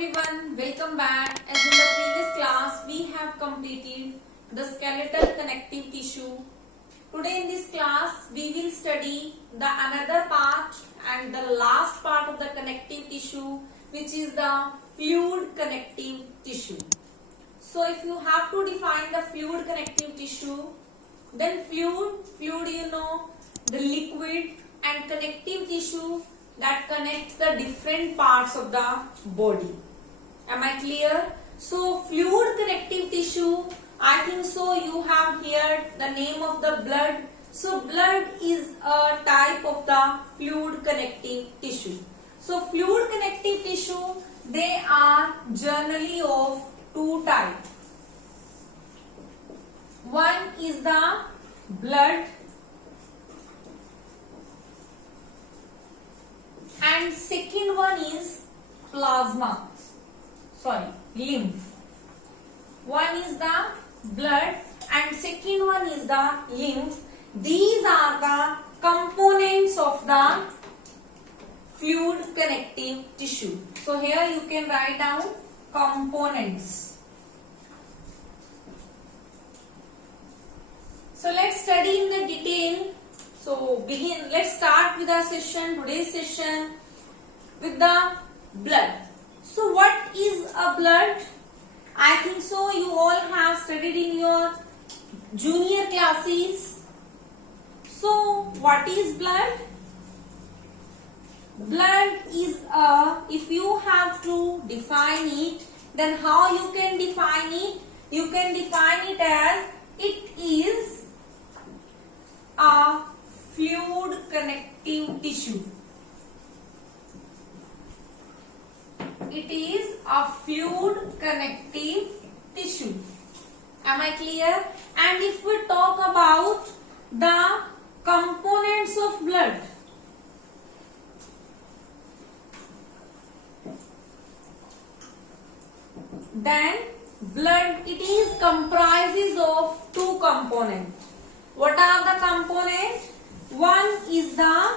everyone, welcome back. As in the previous class, we have completed the skeletal connective tissue. Today in this class, we will study the another part and the last part of the connective tissue, which is the fluid connective tissue. So if you have to define the fluid connective tissue, then fluid you know, the liquid, and connective tissue that connects the different parts of the body. Am I clear? So fluid connective tissue, I think so you have heard the name of the blood. So blood is a type of the fluid connective tissue. So fluid connective tissue, they are generally of two types. One is the blood and second one is plasma. Lymph. One is the blood and second one is the lymph. These are the components of the fluid connective tissue. So here you can write down components. So let's study in the detail. So let's start with our session, today's session with the blood. So what is a blood? I think so you all have studied in your junior classes. So what is blood? Blood is if you have to define it, then how you can define it? You can define it as it is a fluid connective tissue. It is a fluid connective tissue. Am I clear? And if we talk about the components of blood, then blood, it is comprises of two components. What are the components? One is the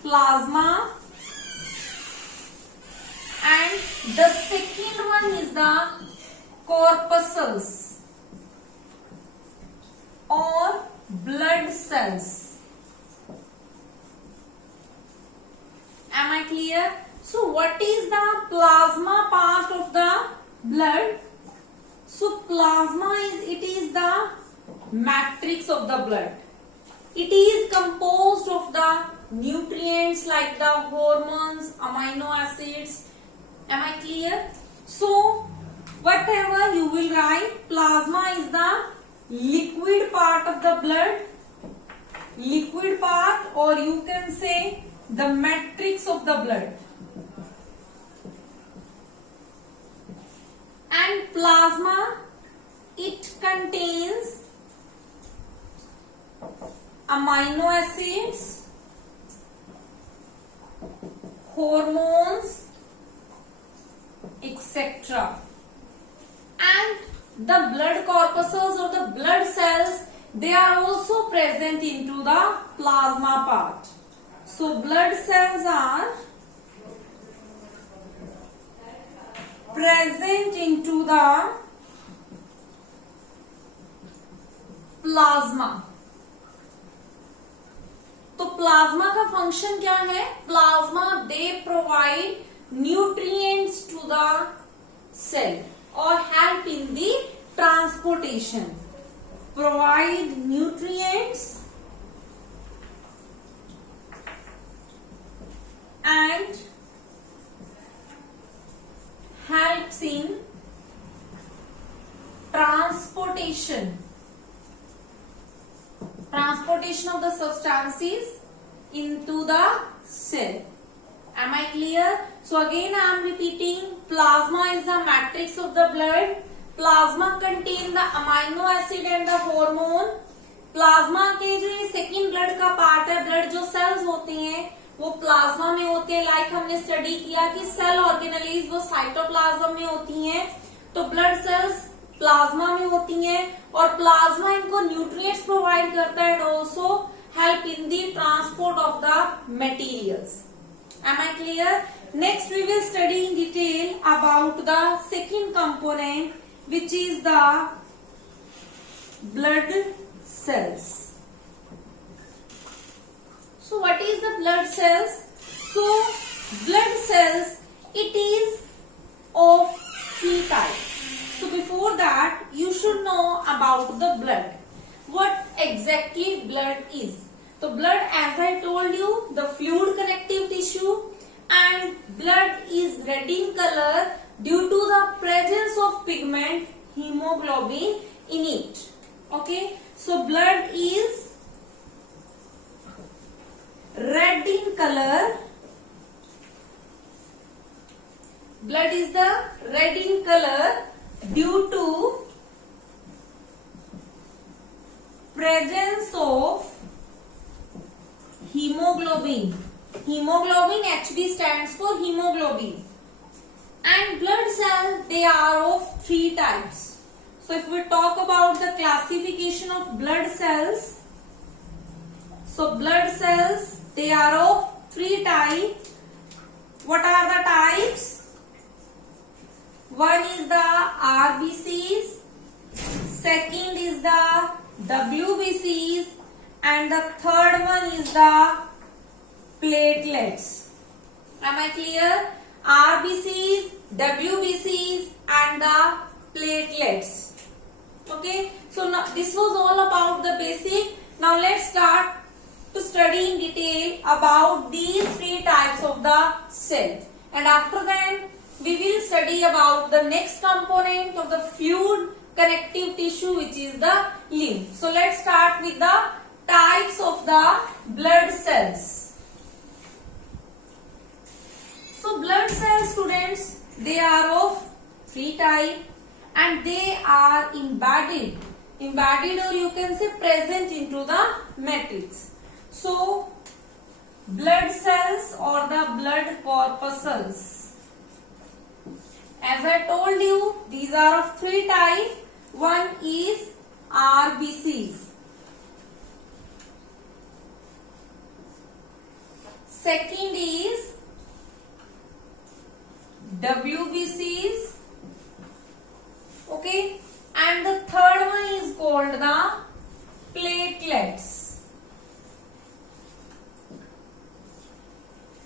plasma and the second one is the corpuscles or blood cells. Am I clear? So what is the plasma part of the blood? So plasma is the matrix of the blood. It is composed of the nutrients like the hormones, amino acids. Am I clear? So whatever you will write, plasma is the liquid part of the blood, liquid part, or you can say the matrix of the blood. And plasma, it contains amino acids, hormones, etc. And the blood corpuscles or the blood cells, they are also present into the plasma part. So blood cells are present into the plasma. तो plasma का function क्या है? Plasma they provide nutrients to the cell और help in the transportation. Provide nutrients and helps in transportation of the substances into the cell. Am I clear? So again I am repeating, plasma is the matrix of the blood. Plasma contain the amino acid and the hormone. Plasma के जो ये second blood का part है, blood जो sales होती हैं वो plasma में होते हैं. लाइक हमने स्टडी किया कि सेल ऑर्गेनेलीज वो साइटोप्लाज्म में होती हैं, तो ब्लड सेल्स प्लाज्मा में होती हैं और प्लाज्मा इनको न्यूट्रिएंट्स प्रोवाइड करता है and also help in the transport of the materials. Am I clear? Next we will study in detail about the second component, which is the blood cells. So what is the blood cells? So blood cells, it is of three types. So before that you should know about the blood. What exactly blood is? So blood, as I told you, the fluid connective tissue, and blood is red in color due to the presence of pigment hemoglobin in it. Okay, so blood is red in color. Blood is the red in color due to presence of hemoglobin. Hemoglobin HB stands for hemoglobin. And blood cells, they are of three types. So if we talk about the classification of blood cells, so blood cells, they are of three types. What are the types? One is the RBCs, second is the WBCs, and the third one is the platelets. Am I clear? RBCs, WBCs, and the platelets. Okay, so now this was all about the basic. Now let's start to study in detail about these three types of the cell, and after that we will study about the next component of the fluid connective tissue, which is the lymph. So let's start with the types of the blood cells. So blood cells, students, they are of three types and they are embedded or you can say present into the matrix. So blood cells or the blood corpuscles, as I told you, these are of three types. One is RBCs, second is WBCs, okay, and the third one is called the platelets.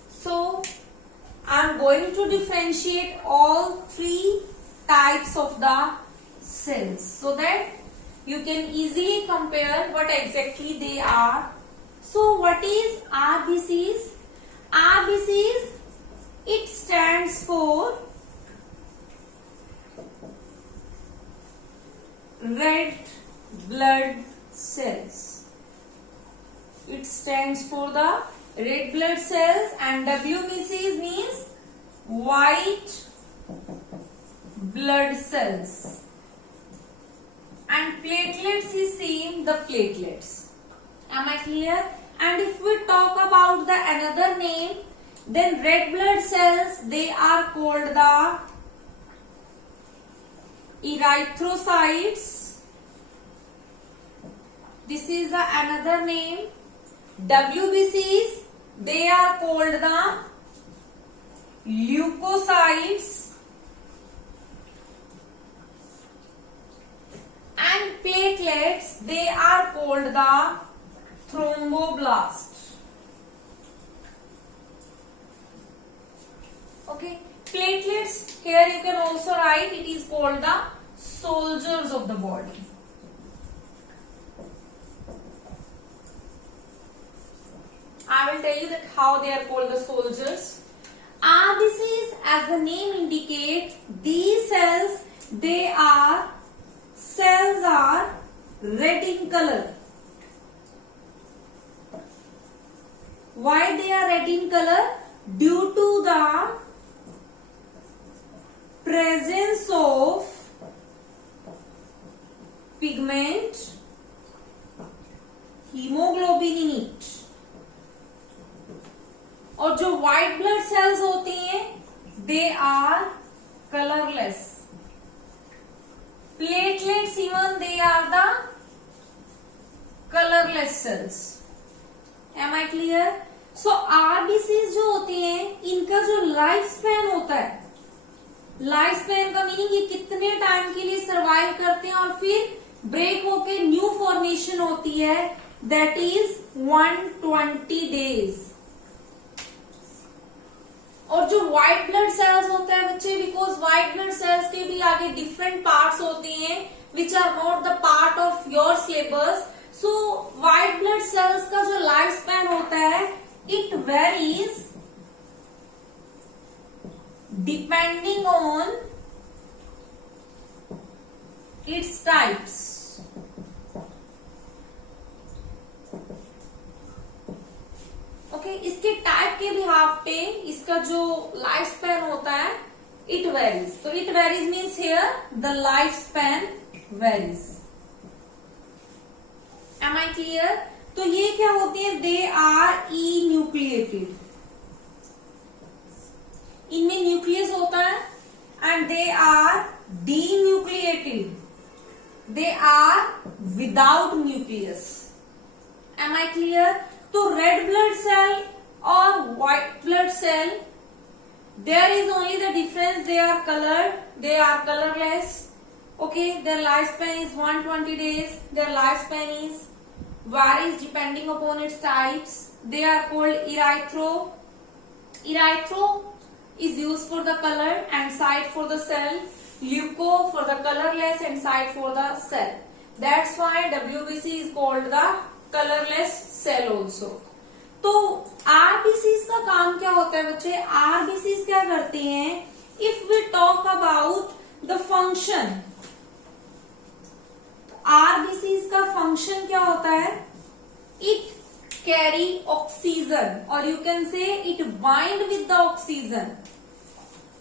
So I am going to differentiate all three types of the cells so that you can easily compare what exactly they are. So what is RBCs? RBCs, it stands for red blood cells. It stands for the red blood cells, and WBCs means white blood cells, and platelets is same, the platelets. Am I clear? And if we talk about the another name, then red blood cells, they are called the erythrocytes. This is the another name. WBCs, they are called the leukocytes, and platelets, they are called the thromboblasts. Okay, platelets, here you can also write, it is called the soldiers of the body. I will tell you that how they are called the soldiers. RBCs, as the name indicates, these cells, cells are red in color. Why they are red in color? Due to the presence of pigment hemoglobin in it. और जो white blood cells होती हैं, they are colorless. Platelets even, they are the colorless cells. Am I clear? So RBCs जो होती हैं इनका जो life span होता है, लाइफ स्पैन का मीनिंग ये कितने टाइम के लिए सर्वाइव करते हैं और फिर ब्रेक होके न्यू फॉर्मेशन होती है, दैट इज 120 डेज। और जो व्हाइट ब्लड सेल्स होता है बच्चे, बिकॉज व्हाइट ब्लड सेल्स के भी आगे डिफरेंट पार्ट्स होती हैं which are not the part of your syllabus. So white blood cells का जो लाइफ स्पैन होता है it varies depending on its types. Okay, इसके टाइप के बिहाफ पे इसका जो लाइफ स्पैन होता है इट वेरीज। तो it varies means here the life span varies. Am I clear? तो ये क्या होती है, दे आर ई न्यूक्लिएटेड, इनमें न्यूक्लियस होता है, and they R D nucleated, they are without nucleus. Am I clear? तो रेड ब्लड सेल और white blood cell, there is only the difference, they are colored, they are colorless. Okay, their lifespan is 120 days, their lifespan is varies depending upon its types. They are called erythro. Erythro is used for the color and side for the cell, leuco for the colorless and side for the cell. That's why WBC is called the colorless cell also. तो RBCs का काम क्या होता है बच्चे, RBCs क्या करते हैं, if we talk about the function, RBCs का फंक्शन क्या होता है, इट कैरी ऑक्सीजन और you can say it bind with the oxygen,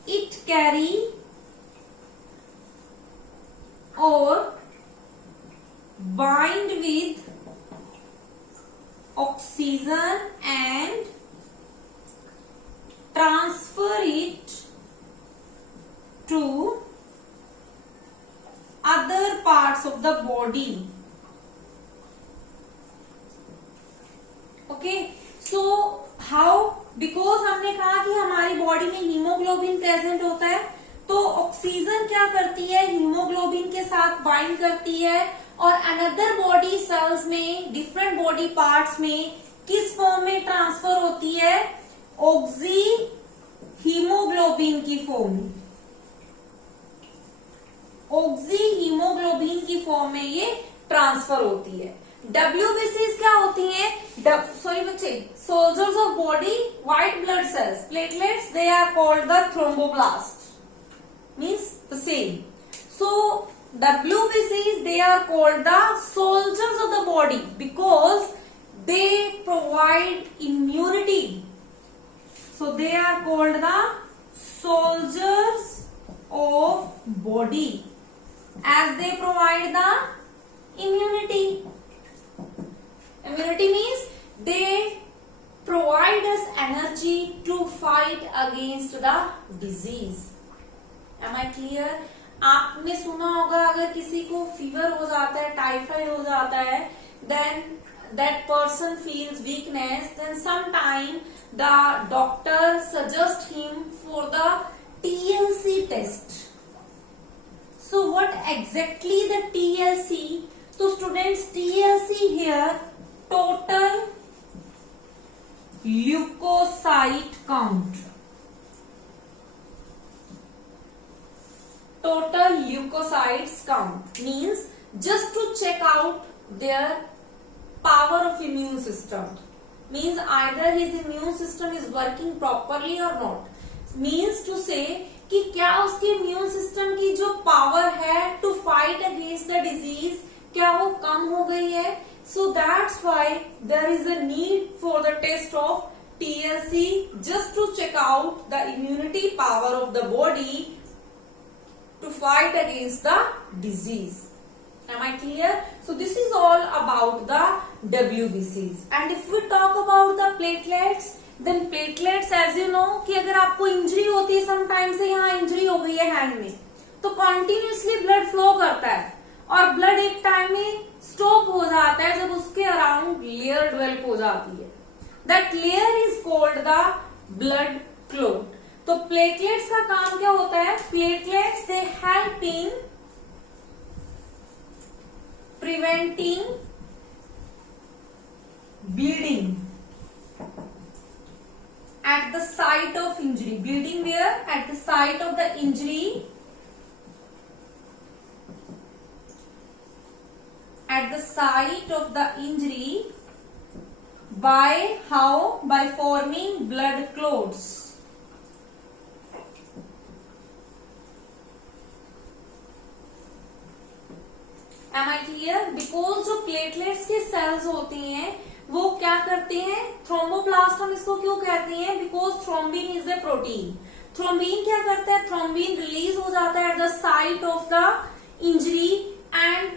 it carry और bind with oxygen and transfer it to other parts of the body. Okay, so how? Because हमने कहा कि हमारी बॉडी में हीमोग्लोबिन प्रेजेंट होता है, तो ऑक्सीजन क्या करती है, हीमोग्लोबिन के साथ बाइंड करती है और अनदर बॉडी सेल्स में, डिफरेंट बॉडी पार्ट्स में किस फॉर्म में ट्रांसफर होती है, ऑक्सी हीमोग्लोबिन की फॉर्म में, ऑक्सी हीमोग्लोबिन की फॉर्म में ये ट्रांसफर होती है। WBCs क्या होती हैं, सॉरी बच्चे, soldiers of body white blood cells, platelets, they are called the thromboblast, means the same. So WBCs, they are called the soldiers of the body because they provide immunity. So they are called the soldiers of body as they provide the immunity. Immunity means they provide us energy to fight against the disease. Am I clear? आपने सुना होगा अगर किसी को fever हो जाता है, typhoid हो जाता है, then that person feels weakness, then sometime the doctor suggest him for the TLC test. So what exactly the TLC? तो students TLC here total leukocyte count, total leukocytes count means just to check out their power of immune system, means either his immune system is working properly or not, means to say कि क्या उसके immune system की जो power है to fight against the disease क्या वो कम हो गई है। So that's why there is a need for the test of TLC just to check out the immunity power of the body to fight against the disease. Am I clear? So this is all about the WBCs. And if we talk about the platelets, then platelets as you know कि अगर आपको injury होती है, sometime से यहाँ injury हो गई है हैंड में, तो कंटिन्यूसली ब्लड फ्लो करता है और ब्लड एक टाइम में स्टॉप हो जाता है जब उसके अराउंड लेयर डेवलप हो जाती है। That layer is called the blood clot. तो प्लेटलेट्स का काम क्या होता है? Platelets they help in preventing bleeding at the site of injury. Bleeding where? At the site of the injury. At the site of the injury by how? By forming blood clots. Am I clear? Because जो platelets के sales होती हैं वो क्या करते हैं? थ्रोम्बोप्लास्ट हम इसको क्यों कहते हैं? Because thrombin is a protein. Thrombin क्या करता है? थ्रोम्बिन रिलीज हो जाता है at the site of the injury and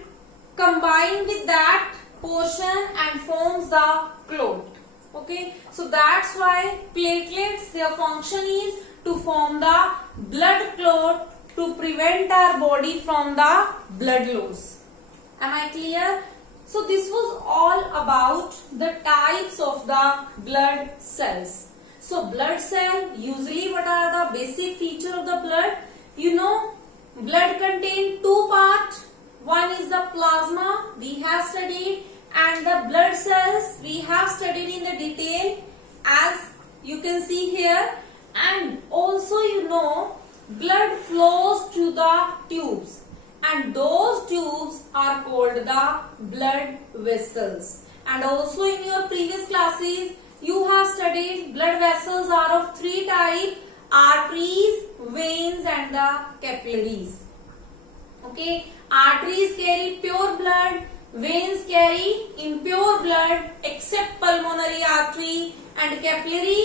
combine with that portion and forms the clot. Okay, so that's why platelets their function is to form the blood clot to prevent our body from the blood loss. Am I clear? So this was all about the types of the blood cells. So blood cell, usually what are the basic feature of the blood? You know, blood contain two parts. One is the plasma we have studied, and the blood cells we have studied in the detail as you can see here. And also you know, blood flows through the tubes. And those tubes are called the blood vessels. And also in your previous classes you have studied blood vessels are of three types: arteries, veins and the capillaries. Okay, arteries carry pure blood, veins carry impure blood except pulmonary artery, and capillary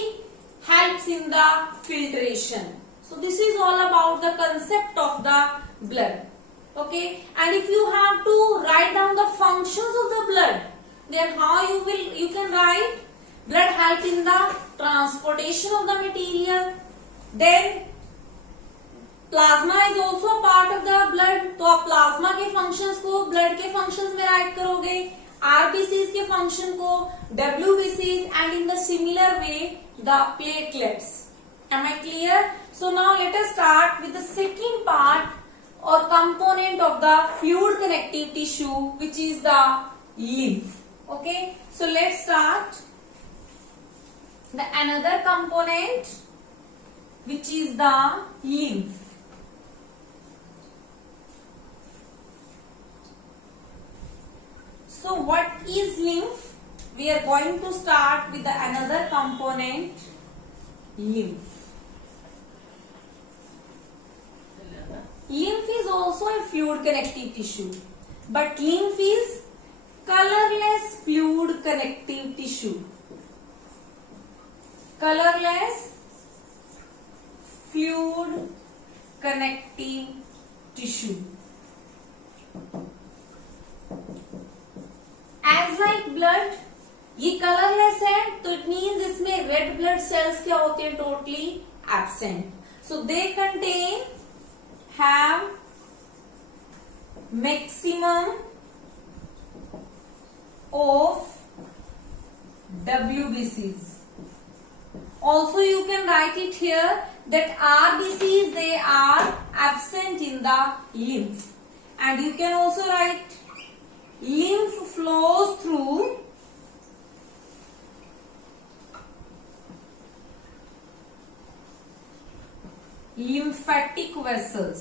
helps in the filtration. So this is all about the concept of the blood. Okay, and if you have to write down the functions of the blood, then how you can write? Blood help in the transportation of the material. Then plasma is also a part of the blood. तो आप plasma के functions को blood के functions में right करोगे, RBCs के function को डब्ल्यूबीसीज, and in the similar way the platelets. Am I clear? So now let us start with the second part or component of the fluid connective tissue, which is the lymph. Okay, so let's start the another component, which is the lymph. So what is lymph? We are going to start with the another component, lymph. Lymph is also a fluid connective tissue, but lymph is colorless fluid connective tissue. Colorless fluid connective tissue. As like blood, ये colourless है तो it means इसमें red blood cells क्या होते हैं? Totally absent. So they contain have maximum of WBCs. Also you can write it here that RBCs, they are absent in the lymph, and you can also write lymph flows through lymphatic vessels.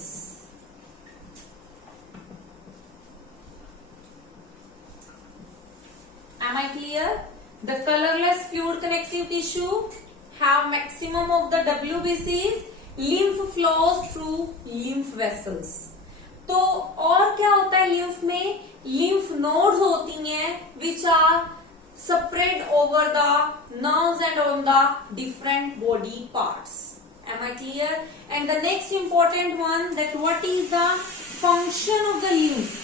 Am I clear? The colorless fluid connective tissue have maximum of the WBCs. Lymph flows through lymph vessels. तो और क्या होता है lymph में? Lymph nodes होती हैं which are spread over the nerves and on the different body parts. Am I clear? And the next important one, that what is the function of the lymph?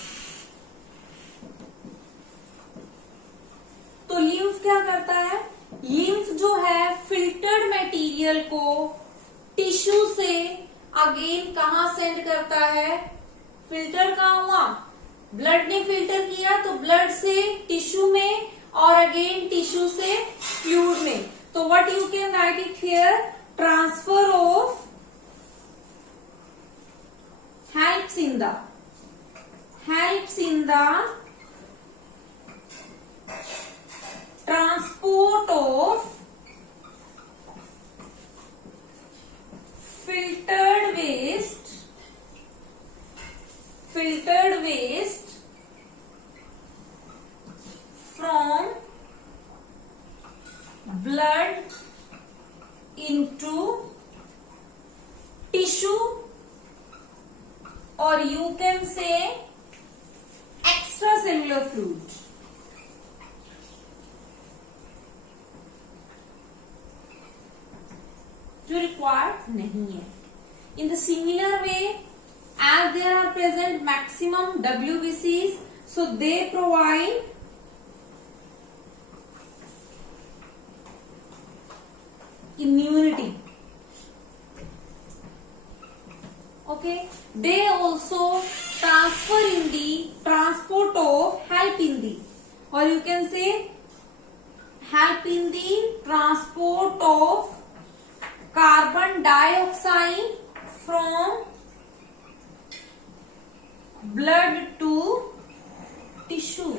तो lymph क्या करता है? lymph जो है filtered material को tissue से again कहाँ send करता है? फिल्टर कहाँ हुआ? ब्लड ने फिल्टर किया तो ब्लड से टिश्यू में और अगेन टिश्यू से फ्लूइड में. तो what you can write it here, transfer of helps in the transport of filtered waste from blood into tissue, or you can say extracellular fluid. जो required नहीं है. In the similar way, as there are present maximum WBCs, so they provide immunity. Okay, they also transfer in the transport of help in the, or you can say help in the transport of carbon dioxide from blood to tissue.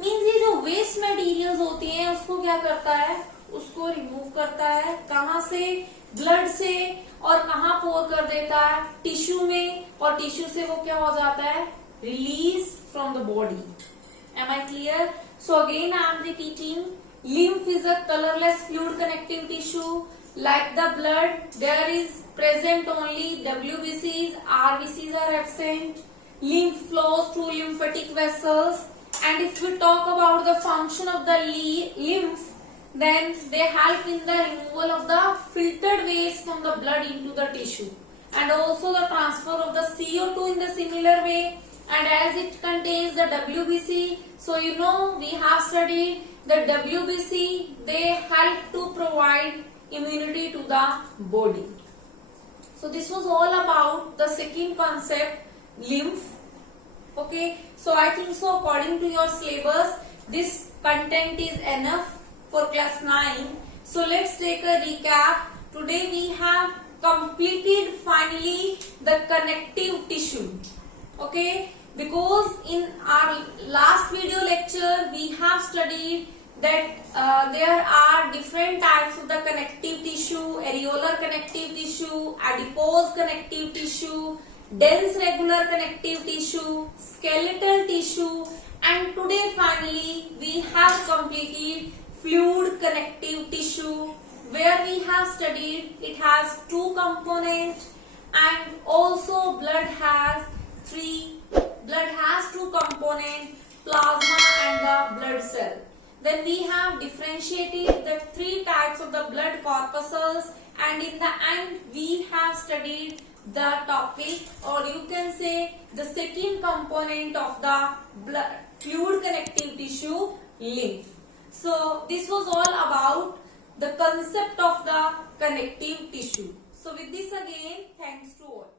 Means ये जो waste materials होती हैं उसको क्या करता है, उसको remove करता है. कहाँ से, ब्लड से, और कहाँ पोर कर देता है, टिश्यू में, और टिश्यू से वो क्या हो जाता है, release from the body. Am I clear? So again I am repeating, lymph is a colorless fluid connective tissue. Like the blood, there is present only WBCs, RBCs are absent. Lymph flows through lymphatic vessels. And if we talk about the function of the lymph, then they help in the removal of the filtered waste from the blood into the tissue, and also the transfer of the CO2 in the similar way. And as it contains the WBC, so you know we have studied the WBC, they help to provide immunity to the body. So this was all about the second concept, lymph. Okay, so I think so according to your syllabus this content is enough for class 9. So let's take a recap. Today we have completed finally the connective tissue. Okay, because in our last video lecture we have studied that there are different types of the connective tissue: areolar connective tissue, adipose connective tissue, dense regular connective tissue, skeletal tissue, and today finally we have completed fluid connective tissue, where we have studied it has two components, and also blood has two components, plasma and the blood cell. Then we have differentiated the three types of the blood corpuscles, and in the end we have studied the topic, or you can say the second component of the blood fluid connective tissue, lymph. So this was all about the concept of the connective tissue. So with this again, thanks to all.